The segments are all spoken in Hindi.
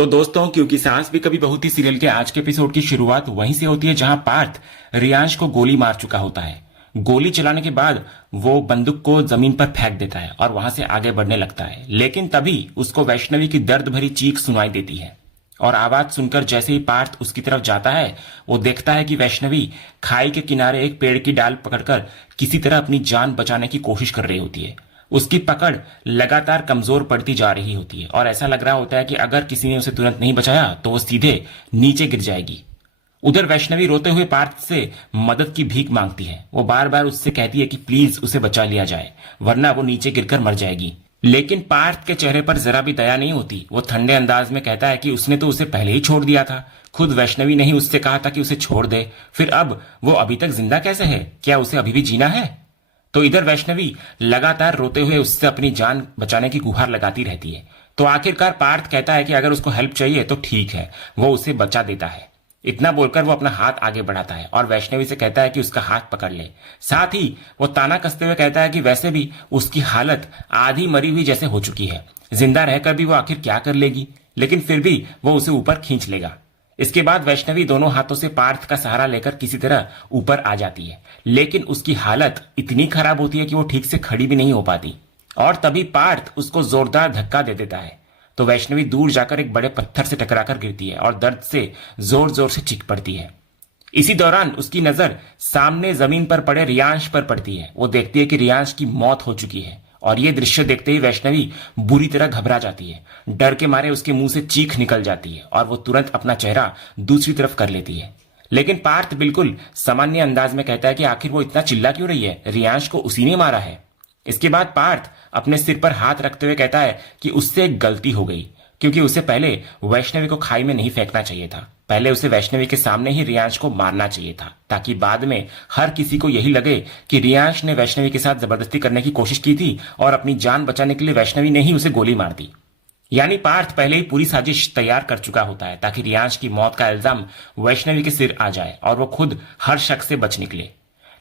तो दोस्तों, क्योंकि सास भी कभी बहू थी सीरियल के आज के एपिसोड की शुरुआत वहीं से होती है जहां पार्थ रियांश को गोली मार चुका होता है। गोली चलाने के बाद वो बंदूक को जमीन पर फेंक देता है और वहां से आगे बढ़ने लगता है, लेकिन तभी उसको वैष्णवी की दर्द भरी चीख सुनाई देती है। और आवाज सुनकर जैसे ही पार्थ उसकी तरफ जाता है, वो देखता है कि वैष्णवी खाई के किनारे एक पेड़ की डाल पकड़कर किसी तरह अपनी जान बचाने की कोशिश कर रही होती है। उसकी पकड़ लगातार कमजोर पड़ती जा रही होती है और ऐसा लग रहा होता है कि अगर किसी ने उसे तुरंत नहीं बचाया तो वो सीधे नीचे गिर जाएगी। उधर वैष्णवी रोते हुए पार्थ से मदद की भीख मांगती है। वो बार बार उससे कहती है कि प्लीज उसे बचा लिया जाए, वरना वो नीचे गिरकर मर जाएगी। लेकिन पार्थ के चेहरे पर जरा भी दया नहीं होती। वो ठंडे अंदाज में कहता है कि उसने तो उसे पहले ही छोड़ दिया था। खुद वैष्णवी ने ही उससे कहा था कि उसे छोड़ दे, फिर अब वो अभी तक जिंदा कैसे है? क्या उसे अभी भी जीना है? तो इधर वैष्णवी लगातार रोते हुए उससे अपनी जान बचाने की गुहार लगाती रहती है। तो आखिरकार पार्थ कहता है कि अगर उसको हेल्प चाहिए तो ठीक है, वो उसे बचा देता है। इतना बोलकर वो अपना हाथ आगे बढ़ाता है और वैष्णवी से कहता है कि उसका हाथ पकड़ ले। साथ ही वो ताना कसते हुए कहता है कि वैसे भी उसकी हालत आधी मरी हुई जैसे हो चुकी है, जिंदा रहकर भी वो आखिर क्या कर लेगी, लेकिन फिर भी वो उसे ऊपर खींच लेगा। इसके बाद वैष्णवी दोनों हाथों से पार्थ का सहारा लेकर किसी तरह ऊपर आ जाती है, लेकिन उसकी हालत इतनी खराब होती है कि वो ठीक से खड़ी भी नहीं हो पाती। और तभी पार्थ उसको जोरदार धक्का दे देता है, तो वैष्णवी दूर जाकर एक बड़े पत्थर से टकराकर गिरती है और दर्द से जोर जोर से चीख पड़ती है। इसी दौरान उसकी नजर सामने जमीन पर पड़े रियांश पर पड़ती है। वो देखती है कि रियांश की मौत हो चुकी है और ये दृश्य देखते ही वैष्णवी बुरी तरह घबरा जाती है। डर के मारे उसके मुंह से चीख निकल जाती है और वो तुरंत अपना चेहरा दूसरी तरफ कर लेती है। लेकिन पार्थ बिल्कुल सामान्य अंदाज में कहता है कि आखिर वो इतना चिल्ला क्यों रही है, रियांश को उसी ने मारा है। इसके बाद पार्थ अपने सिर पर हाथ रखते हुए कहता है कि उससे एक गलती हो गई, क्योंकि उसे पहले वैष्णवी को खाई में नहीं फेंकना चाहिए था। पहले उसे वैष्णवी के सामने ही रियांश को मारना चाहिए था, ताकि बाद में हर किसी को यही लगे कि रियांश ने वैष्णवी के साथ जबरदस्ती करने की कोशिश की थी और अपनी जान बचाने के लिए वैष्णवी ने ही उसे गोली मार दी। यानी पार्थ पहले ही पूरी साजिश तैयार कर चुका होता है ताकि रियांश की मौत का इल्जाम वैष्णवी के सिर आ जाए और वो खुद हर शक से बच निकले।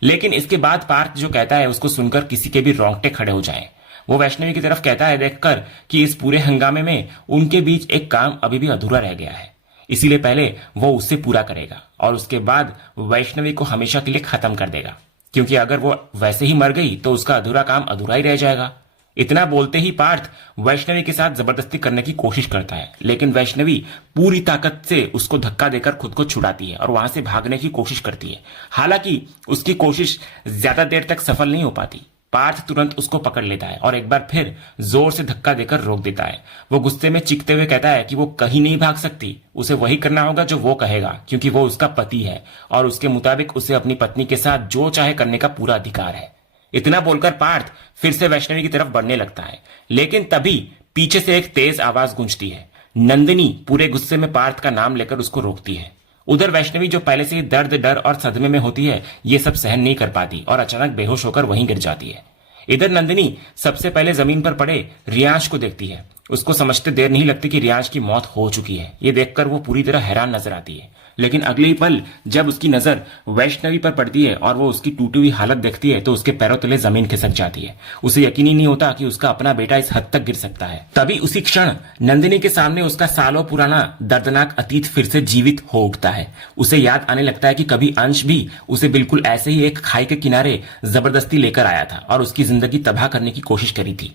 लेकिन इसके बाद पार्थ जो कहता है उसको सुनकर किसी के भी रोंगटे खड़े हो जाएं। वो वैष्णवी की तरफ कहता है देखकर कि इस पूरे हंगामे में उनके बीच एक काम अभी भी अधूरा रह गया है, इसीलिए पहले वो उससे पूरा करेगा और उसके बाद वैष्णवी को हमेशा के लिए खत्म कर देगा, क्योंकि अगर वो वैसे ही मर गई तो उसका अधूरा काम अधूरा ही रह जाएगा। इतना बोलते ही पार्थ वैष्णवी के साथ जबरदस्ती करने की कोशिश करता है, लेकिन वैष्णवी पूरी ताकत से उसको धक्का देकर खुद को छुड़ाती है और वहां से भागने की कोशिश करती है। हालांकि उसकी कोशिश ज्यादा देर तक सफल नहीं हो पाती। पार्थ तुरंत उसको पकड़ लेता है और एक बार फिर जोर से धक्का देकर रोक देता है। वो गुस्से में चीखते हुए कहता है कि वो कहीं नहीं भाग सकती, उसे वही करना होगा जो वो कहेगा, क्योंकि वो उसका पति है और उसके मुताबिक उसे अपनी पत्नी के साथ जो चाहे करने का पूरा अधिकार है। इतना बोलकर पार्थ फिर से वैष्णवी की तरफ बढ़ने लगता है, लेकिन तभी पीछे से एक तेज आवाज गूंजती है। नंदिनी पूरे गुस्से में पार्थ का नाम लेकर उसको रोकती है। उधर वैष्णवी जो पहले से ही दर्द, डर और सदमे में होती है, ये सब सहन नहीं कर पाती और अचानक बेहोश होकर वहीं गिर जाती है। इधर नंदिनी सबसे पहले जमीन पर पड़े रियांश को देखती है। उसको समझते देर नहीं लगती कि रियांश की मौत हो चुकी है। ये देखकर वो पूरी तरह हैरान नजर आती है, लेकिन अगले ही पल जब उसकी नजर वैष्णवी पर पड़ती है और वो उसकी टूटी हुई हालत देखती है तो उसके पैरों तले जमीन खिसक जाती है। उसे यकीन ही नहीं होता कि उसका अपना बेटा इस हद तक गिर सकता है। तभी उसी क्षण नंदिनी के सामने उसका सालों पुराना दर्दनाक अतीत फिर से जीवित हो उठता है। उसे याद आने लगता है कि कभी अंश भी उसे बिल्कुल ऐसे ही एक खाई के किनारे जबरदस्ती लेकर आया था और उसकी जिंदगी तबाह करने की कोशिश करी थी।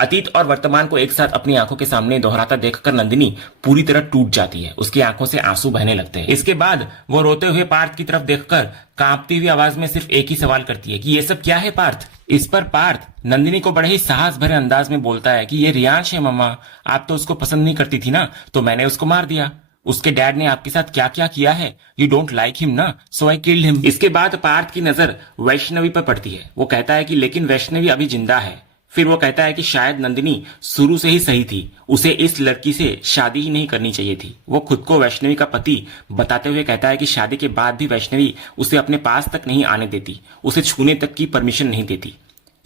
अतीत और वर्तमान को एक साथ अपनी आंखों के सामने दोहराता देखकर नंदिनी पूरी तरह टूट जाती है। उसकी आंखों से आंसू बहने लगते हैं। इसके बाद वो रोते हुए पार्थ की तरफ देखकर कांपती हुई आवाज में सिर्फ एक ही सवाल करती है कि ये सब क्या है पार्थ। इस पर पार्थ नंदिनी को बड़े ही साहस भरे अंदाज में बोलता है कि ये रियांश है मम्मा, आप तो उसको पसंद नहीं करती थी ना, तो मैंने उसको मार दिया। उसके डैड ने आपके साथ क्या क्या किया है, यू डोंट लाइक हिम ना, सो आई किल्ड हिम। इसके बाद पार्थ की नजर वैष्णवी पर पड़ती है। वो कहता है कि लेकिन वैष्णवी अभी जिंदा है। फिर वो कहता है कि शायद नंदिनी शुरू से ही सही थी, उसे इस लड़की से शादी ही नहीं करनी चाहिए थी। वो खुद को वैष्णवी का पति बताते हुए कहता है कि शादी के बाद भी वैष्णवी उसे अपने पास तक नहीं आने देती, उसे छूने तक की परमिशन नहीं देती।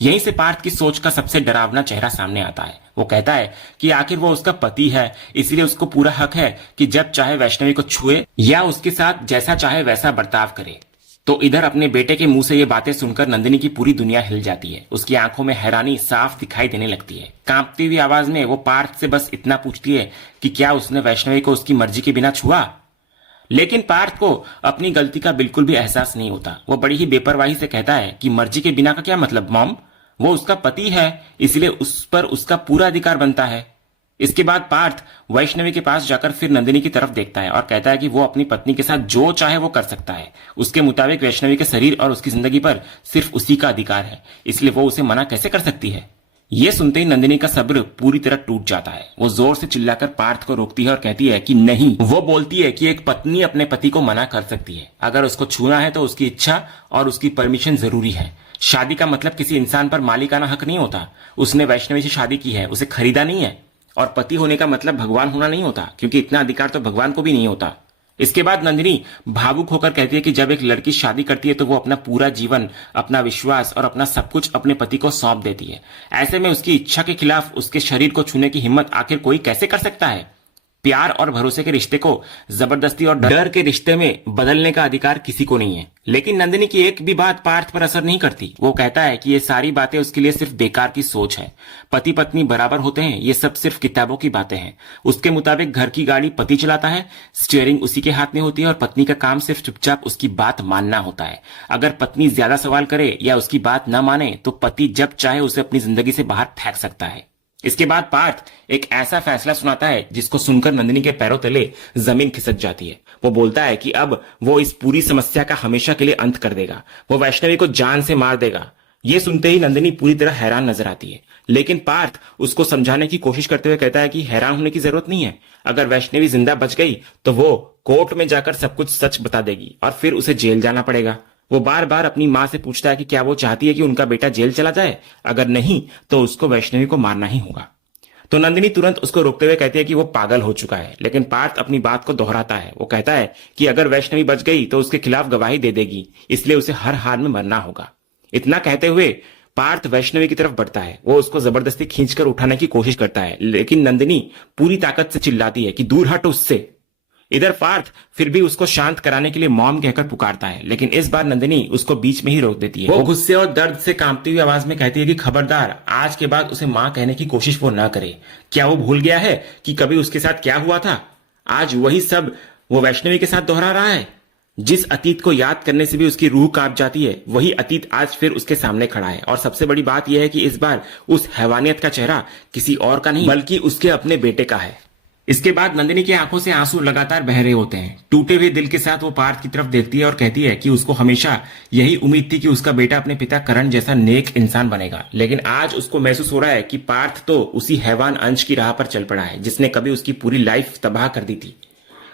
यहीं से पार्थ की सोच का सबसे डरावना चेहरा सामने आता है। वो कहता है कि आखिर वो उसका पति है, इसलिए उसको पूरा हक है कि जब चाहे वैष्णवी को छुए या उसके साथ जैसा चाहे वैसा बर्ताव करे। तो इधर अपने बेटे के मुंह से ये बातें सुनकर नंदिनी की पूरी दुनिया हिल जाती है। उसकी आंखों में हैरानी साफ दिखाई देने लगती है। कांपती हुई आवाज में वो पार्थ से बस इतना पूछती है कि क्या उसने वैष्णवी को उसकी मर्जी के बिना छुआ। लेकिन पार्थ को अपनी गलती का बिल्कुल भी एहसास नहीं होता। वो बड़ी ही बेपरवाही से कहता है कि मर्जी के बिना का क्या मतलब मॉम, वो उसका पति है, इसलिए उस पर उसका पूरा अधिकार बनता है। इसके बाद पार्थ वैष्णवी के पास जाकर फिर नंदिनी की तरफ देखता है और कहता है कि वो अपनी पत्नी के साथ जो चाहे वो कर सकता है। उसके मुताबिक वैष्णवी के शरीर और उसकी जिंदगी पर सिर्फ उसी का अधिकार है, इसलिए वो उसे मना कैसे कर सकती है। ये सुनते ही नंदिनी का सब्र पूरी तरह टूट जाता है। वो जोर से चिल्लाकर पार्थ को रोकती है और कहती है कि नहीं। वो बोलती है कि एक पत्नी अपने पति को मना कर सकती है, अगर उसको छूना है तो उसकी इच्छा और उसकी परमिशन जरूरी है। शादी का मतलब किसी इंसान पर मालिकाना हक नहीं होता। उसने वैष्णवी से शादी की है, उसे खरीदा नहीं है। और पति होने का मतलब भगवान होना नहीं होता, क्योंकि इतना अधिकार तो भगवान को भी नहीं होता। इसके बाद नंदिनी भावुक होकर कहती है कि जब एक लड़की शादी करती है तो वो अपना पूरा जीवन, अपना विश्वास और अपना सब कुछ अपने पति को सौंप देती है। ऐसे में उसकी इच्छा के खिलाफ उसके शरीर को छूने की हिम्मत आखिर कोई कैसे कर सकता है। प्यार और भरोसे के रिश्ते को जबरदस्ती और डर के रिश्ते में बदलने का अधिकार किसी को नहीं है। लेकिन नंदिनी की एक भी बात पार्थ पर असर नहीं करती। वो कहता है कि ये सारी बातें उसके लिए सिर्फ बेकार की सोच है। पति पत्नी बराबर होते हैं, ये सब सिर्फ किताबों की बातें हैं। उसके मुताबिक घर की गाड़ी पति चलाता है, स्टीयरिंग उसी के हाथ में होती है और पत्नी का काम सिर्फ चुपचाप उसकी बात मानना होता है। अगर पत्नी ज्यादा सवाल करे या उसकी बात न माने तो पति जब चाहे उसे अपनी जिंदगी से बाहर फेंक सकता है। इसके बाद पार्थ एक ऐसा फैसला सुनाता है जिसको सुनकर नंदिनी के पैरों तले जमीन खिसक जाती है। वो बोलता है कि अब वो इस पूरी समस्या का हमेशा के लिए अंत कर देगा। वो वैष्णवी को जान से मार देगा। ये सुनते ही नंदिनी पूरी तरह हैरान नजर आती है। लेकिन पार्थ उसको समझाने की कोशिश करते हुए कहता है कि हैरान होने की जरूरत नहीं है। अगर वैष्णवी जिंदा बच गई तो वो कोर्ट में जाकर सब कुछ सच बता देगी और फिर उसे जेल जाना पड़ेगा। वो बार बार अपनी मां से पूछता है कि क्या वो चाहती है कि उनका बेटा जेल चला जाए। अगर नहीं तो उसको वैष्णवी को मारना ही होगा। तो नंदिनी तुरंत उसको रोकते हुए कहती है कि वो पागल हो चुका है। लेकिन पार्थ अपनी बात को दोहराता है। वो कहता है कि अगर वैष्णवी बच गई तो उसके खिलाफ गवाही दे देगी, इसलिए उसे हर हाल में मरना होगा। इतना कहते हुए पार्थ वैष्णवी की तरफ बढ़ता है। वो उसको जबरदस्ती खींचकर उठाने की कोशिश करता है, लेकिन नंदिनी पूरी ताकत से चिल्लाती है कि दूर हट उससे। इधर पार्थ फिर भी उसको शांत कराने के लिए मॉम कहकर पुकारता है, लेकिन इस बार नंदिनी उसको बीच में ही रोक देती है। वो गुस्से और दर्द से कांपती हुई आवाज में कहती है कि खबरदार, आज के बाद उसे मां कहने की कोशिश वो ना करे। क्या वो भूल गया है कि कभी उसके साथ क्या हुआ था? आज वही सब वो वैष्णवी के साथ दोहरा रहा है। जिस अतीत को याद करने से भी उसकी रूह कांप जाती है, वही अतीत आज फिर उसके सामने खड़ा है। और सबसे बड़ी बात यह है कि इस बार उस हैवानियत का चेहरा किसी और का नहीं बल्कि उसके अपने बेटे का है। इसके बाद नंदिनी की आंखों से आंसू लगातार बह रहे होते हैं। टूटे हुए दिल के साथ वो पार्थ की तरफ देखती है और कहती है कि उसको हमेशा यही उम्मीद थी कि उसका बेटा अपने पिता करण जैसा नेक इंसान बनेगा। लेकिन आज उसको महसूस हो रहा है कि पार्थ तो उसी हैवान अंश की राह पर चल पड़ा है जिसने कभी उसकी पूरी लाइफ तबाह कर दी थी।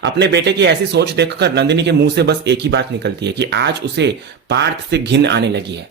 अपने बेटे की ऐसी सोच देखकर नंदिनी के मुंह से बस एक ही बात निकलती है कि आज उसे पार्थ से घिन आने लगी है।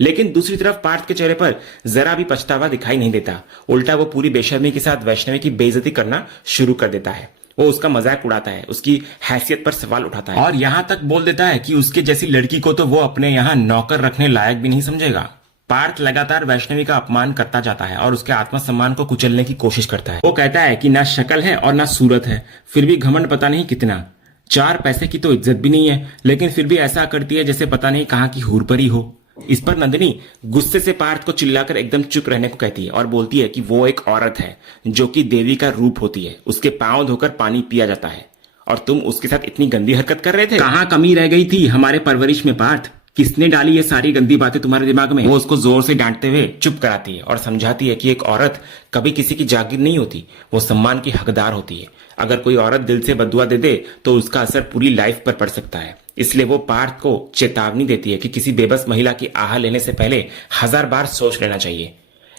लेकिन दूसरी तरफ पार्थ के चेहरे पर जरा भी पछतावा दिखाई नहीं देता। उल्टा वो पूरी बेशर्मी के साथ वैष्णवी की बेइज्जती करना शुरू कर देता है। वो उसका मजाक उड़ाता है, उसकी हैसियत पर सवाल उठाता है और यहां तक बोल देता है कि उसके जैसी लड़की को तो वो अपने यहां नौकर रखने लायक भी नहीं समझेगा। पार्थ लगातार वैष्णवी का अपमान करता जाता है और उसके आत्मसम्मान को कुचलने की कोशिश करता है। वो कहता है कि ना शक्ल है और ना सूरत है, फिर भी घमंड पता नहीं कितना। 4 पैसे की तो इज्जत भी नहीं है, लेकिन फिर भी ऐसा करती है जैसे पता नहीं कहां की हूर परी हो। इस पर नंदिनी गुस्से से पार्थ को चिल्लाकर एकदम चुप रहने को कहती है और बोलती है कि वो एक औरत है जो कि देवी का रूप होती है। उसके पांव धोकर पानी पिया जाता है और तुम उसके साथ इतनी गंदी हरकत कर रहे थे। कहां कमी रह गई थी हमारे परवरिश में पार्थ? किसने डाली ये सारी गंदी बातें तुम्हारे दिमाग में? वो उसको जोर से डांटते हुए चुप कराती है और समझाती है कि एक औरत कभी किसी की जागीर नहीं होती, वो सम्मान की हकदार होती है। अगर कोई औरत दिल से बदुआ दे दे तो उसका असर पूरी लाइफ पर पड़ सकता है। इसलिए वो पार्थ को चेतावनी देती है कि किसी बेबस महिला की आह लेने से पहले 1000 बार सोच लेना चाहिए।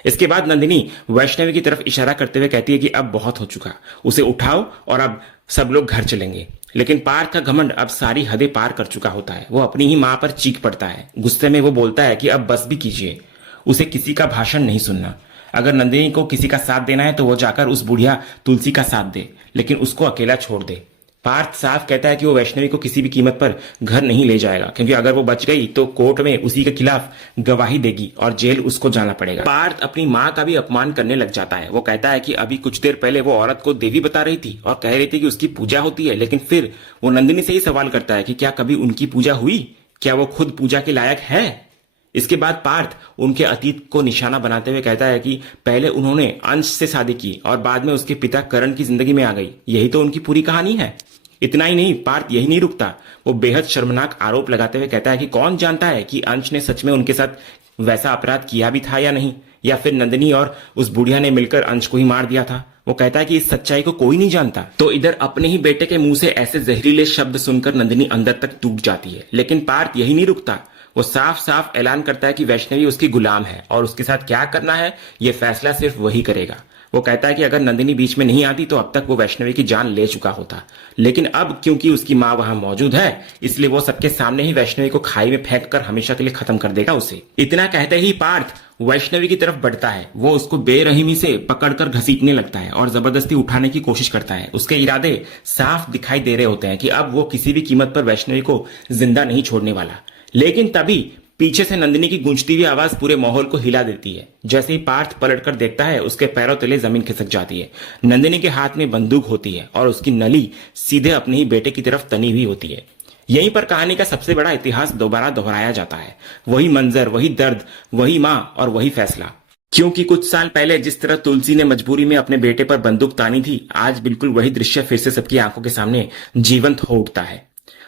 इसके बाद नंदिनी वैष्णवी की तरफ इशारा करते हुए कहती है कि अब बहुत हो चुका, उसे उठाओ और अब सब लोग घर चलेंगे। लेकिन पार्थ का घमंड अब सारी हदें पार कर चुका होता है। वो अपनी ही मां पर चीख पड़ता है। गुस्से में वो बोलता है कि अब बस भी कीजिए, उसे किसी का भाषण नहीं सुनना। अगर नंदिनी को किसी का साथ देना है तो वो जाकर उस बुढ़िया तुलसी का साथ दे, लेकिन उसको अकेला छोड़ दे। पार्थ साफ कहता है कि वो वैष्णवी को किसी भी कीमत पर घर नहीं ले जाएगा, क्योंकि अगर वो बच गई तो कोर्ट में उसी के खिलाफ गवाही देगी और जेल उसको जाना पड़ेगा। पार्थ अपनी मां का भी अपमान करने लग जाता है। वो कहता है कि अभी कुछ देर पहले वो औरत को देवी बता रही थी और कह रही थी कि उसकी पूजा होती है, लेकिन फिर वो नंदिनी से ही सवाल करता है कि क्या कभी उनकी पूजा हुई? क्या वो खुद पूजा के लायक है? इसके बाद पार्थ उनके अतीत को निशाना बनाते हुए कहता है कि पहले उन्होंने अंश से शादी की और बाद में उसके पिता करण की जिंदगी में आ गई। यही तो उनकी पूरी कहानी है। इतना ही नहीं, पार्थ यही नहीं रुकता। वो बेहद शर्मनाक आरोप लगाते हुए कहता है कि कौन जानता है कि अंश ने सच में उनके साथ वैसा अपराध किया भी था या नहीं, या फिर नंदिनी और उस बुढ़िया ने मिलकर अंश को ही मार दिया था। वो कहता है कि इस सच्चाई को कोई नहीं जानता। तो इधर अपने ही बेटे के मुंह से ऐसे जहरीले शब्द सुनकर नंदिनी अंदर तक टूट जाती है। लेकिन पार्थ यही नहीं रुकता। वो साफ साफ ऐलान करता है कि वैष्णवी उसकी गुलाम है और उसके साथ क्या करना है यह फैसला सिर्फ वही करेगा। वो कहता है कि अगर नंदिनी बीच में नहीं आती तो अब तक वो वैष्णवी की जान ले चुका होता, लेकिन अब क्योंकि उसकी मां वहां मौजूद है इसलिए वो सबके सामने ही वैष्णवी को खाई में फेंक कर हमेशा के लिए खत्म कर देगा उसे। इतना कहते ही पार्थ वैष्णवी की तरफ बढ़ता है। वो उसको बेरहमी से पकड़कर घसीटने लगता है और जबरदस्ती उठाने की कोशिश करता है। उसके इरादे साफ दिखाई दे रहे होते हैं कि अब वो किसी भी कीमत पर वैष्णवी को जिंदा नहीं छोड़ने वाला। लेकिन तभी पीछे से नंदिनी की गूंजती हुई आवाज पूरे माहौल को हिला देती है। जैसे ही पार्थ पलटकर देखता है उसके पैरों तले जमीन खिसक जाती है। नंदिनी के हाथ में बंदूक होती है और उसकी नली सीधे अपने ही बेटे की तरफ तनी हुई होती है। यहीं पर कहानी का सबसे बड़ा इतिहास दोबारा दोहराया जाता है। वही मंजर, वही दर्द, वही मां और वही फैसला। क्योंकि कुछ साल पहले जिस तरह तुलसी ने मजबूरी में अपने बेटे पर बंदूक तानी थी, आज बिल्कुल वही दृश्य फिर से सबकी आंखों के सामने जीवंत हो उठता है।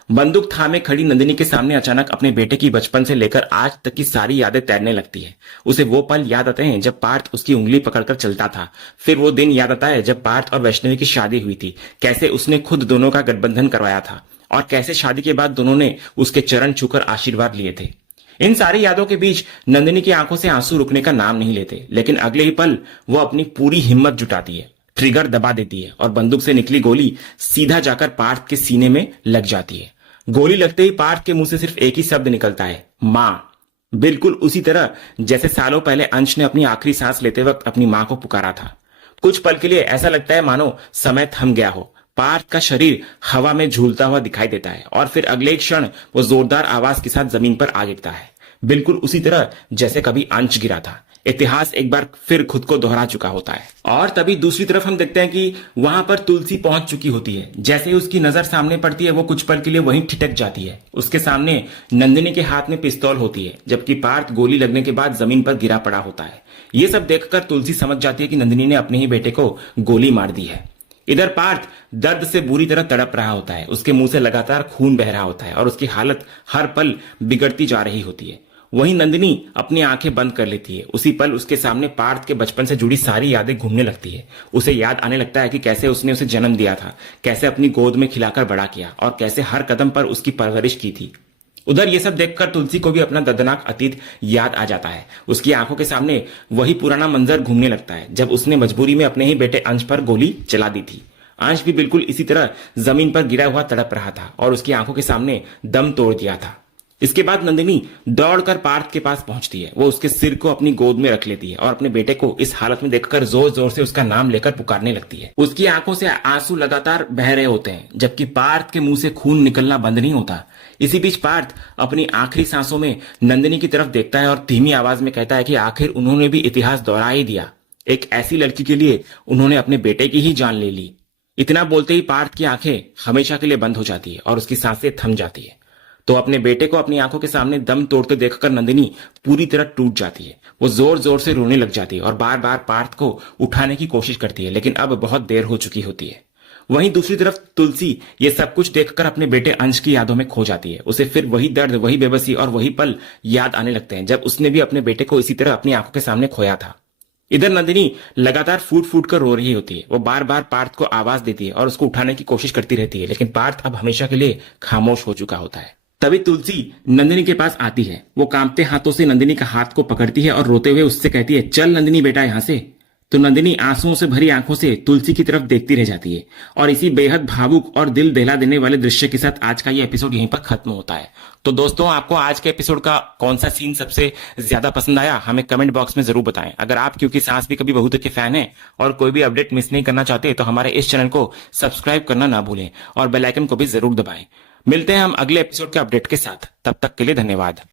बंदूक थामे खड़ी नंदिनी के सामने अचानक अपने बेटे की बचपन से लेकर आज तक की सारी यादें तैरने लगती है। उसे वो पल याद आते हैं जब पार्थ उसकी उंगली पकड़कर चलता था। फिर वो दिन याद आता है जब पार्थ और वैष्णवी की शादी हुई थी। कैसे उसने खुद दोनों का गठबंधन करवाया था और कैसे शादी के बाद दोनों ने उसके चरण छूकर आशीर्वाद लिए थे। इन सारी यादों के बीच नंदिनी की आंखों से आंसू रुकने का नाम नहीं लेते, लेकिन अगले ही पल वो अपनी पूरी हिम्मत जुटाती है, ट्रिगर दबा देती है और बंदूक से निकली गोली सीधा जाकर पार्थ के सीने में लग जाती है। गोली लगते ही पार्थ के मुंह से सिर्फ एक ही शब्द निकलता है, मां। बिल्कुल उसी तरह जैसे सालों पहले अंश ने अपनी आखिरी सांस लेते वक्त अपनी मां को पुकारा था। कुछ पल के लिए ऐसा लगता है मानो समय थम गया हो। पार्थ का शरीर हवा में झूलता हुआ दिखाई देता है और फिर अगले क्षण वो जोरदार आवाज के साथ जमीन पर आ गिरता है, बिल्कुल उसी तरह जैसे कभी अंश गिरा था। इतिहास एक बार फिर खुद को दोहरा चुका होता है। और तभी दूसरी तरफ हम देखते हैं कि वहां पर तुलसी पहुंच चुकी होती है। जैसे ही उसकी नजर सामने पड़ती है वो कुछ पल के लिए वहीं ठिठक जाती है। उसके सामने नंदिनी के हाथ में पिस्तौल होती है, जबकि पार्थ गोली लगने के बाद जमीन पर गिरा पड़ा होता है। ये सब देखकर तुलसी समझ जाती है कि नंदिनी ने अपने ही बेटे को गोली मार दी है। इधर पार्थ दर्द से बुरी तरह तड़प रहा होता है। उसके मुंह से लगातार खून बह रहा होता है और उसकी हालत हर पल बिगड़ती जा रही होती है। वहीं नंदिनी अपनी आंखें बंद कर लेती है। उसी पल उसके सामने पार्थ के बचपन से जुड़ी सारी यादें घूमने लगती है। उसे याद आने लगता है कि कैसे उसने उसे जन्म दिया था, कैसे अपनी गोद में खिलाकर बड़ा किया और कैसे हर कदम पर उसकी परवरिश की थी। उधर ये सब देखकर तुलसी को भी अपना दर्दनाक अतीत याद आ जाता है। उसकी आंखों के सामने वही पुराना मंजर घूमने लगता है जब उसने मजबूरी में अपने ही बेटे अंश पर गोली चला दी थी। अंश भी बिल्कुल इसी तरह जमीन पर गिरा हुआ तड़प रहा था और उसकी आंखों के सामने दम तोड़ दिया था। इसके बाद नंदिनी दौड़कर पार्थ के पास पहुंचती है। वो उसके सिर को अपनी गोद में रख लेती है और अपने बेटे को इस हालत में देखकर जोर जोर से उसका नाम लेकर पुकारने लगती है। उसकी आंखों से आंसू लगातार बह रहे होते हैं, जबकि पार्थ के मुंह से खून निकलना बंद नहीं होता। इसी बीच पार्थ अपनी आखिरी सांसों में नंदिनी की तरफ देखता है और धीमी आवाज में कहता है कि आखिर उन्होंने भी इतिहास दोहरा ही दिया। एक ऐसी लड़की के लिए उन्होंने अपने बेटे की ही जान ले ली। इतना बोलते ही पार्थ की आंखें हमेशा के लिए बंद हो जाती है और उसकी सांसें थम जाती है। तो अपने बेटे को अपनी आंखों के सामने दम तोड़ते देखकर नंदिनी पूरी तरह टूट जाती है। वो जोर जोर से रोने लग जाती है और बार बार पार्थ को उठाने की कोशिश करती है, लेकिन अब बहुत देर हो चुकी होती है। वहीं दूसरी तरफ तुलसी ये सब कुछ देखकर अपने बेटे अंश की यादों में खो जाती है। उसे फिर वही दर्द, वही बेबसी और वही पल याद आने लगते हैं जब उसने भी अपने बेटे को इसी तरह अपनी आंखों के सामने खोया था। इधर नंदिनी लगातार फूट फूट कर रो रही होती है। वो बार बार पार्थ को आवाज देती है और उसको उठाने की कोशिश करती रहती है, लेकिन पार्थ अब हमेशा के लिए खामोश हो चुका होता है। तभी तुलसी नंदिनी के पास आती है। वो कांपते हाथों से नंदिनी का हाथ को पकड़ती है और रोते हुए उससे कहती है, चल नंदिनी बेटा यहां से। तो नंदिनी आंसुओं से भरी आंखों से तुलसी की तरफ देखती रह जाती है। और इसी बेहद भावुक और दिल दहला देने वाले दृश्य के साथ आज का ये एपिसोड यहीं पर खत्म होता है। तो दोस्तों, आपको आज के एपिसोड का कौन सा सीन सबसे ज्यादा पसंद आया हमें कमेंट बॉक्स में जरूर बताएं। अगर आप क्योंकि सास भी कभी बहू के फैन हैं और कोई भी अपडेट मिस नहीं करना चाहते तो हमारे इस चैनल को सब्सक्राइब करना ना भूलें और बेल आइकन को भी जरूर दबाएं। मिलते हैं हम अगले एपिसोड के अपडेट के साथ। तब तक के लिए धन्यवाद।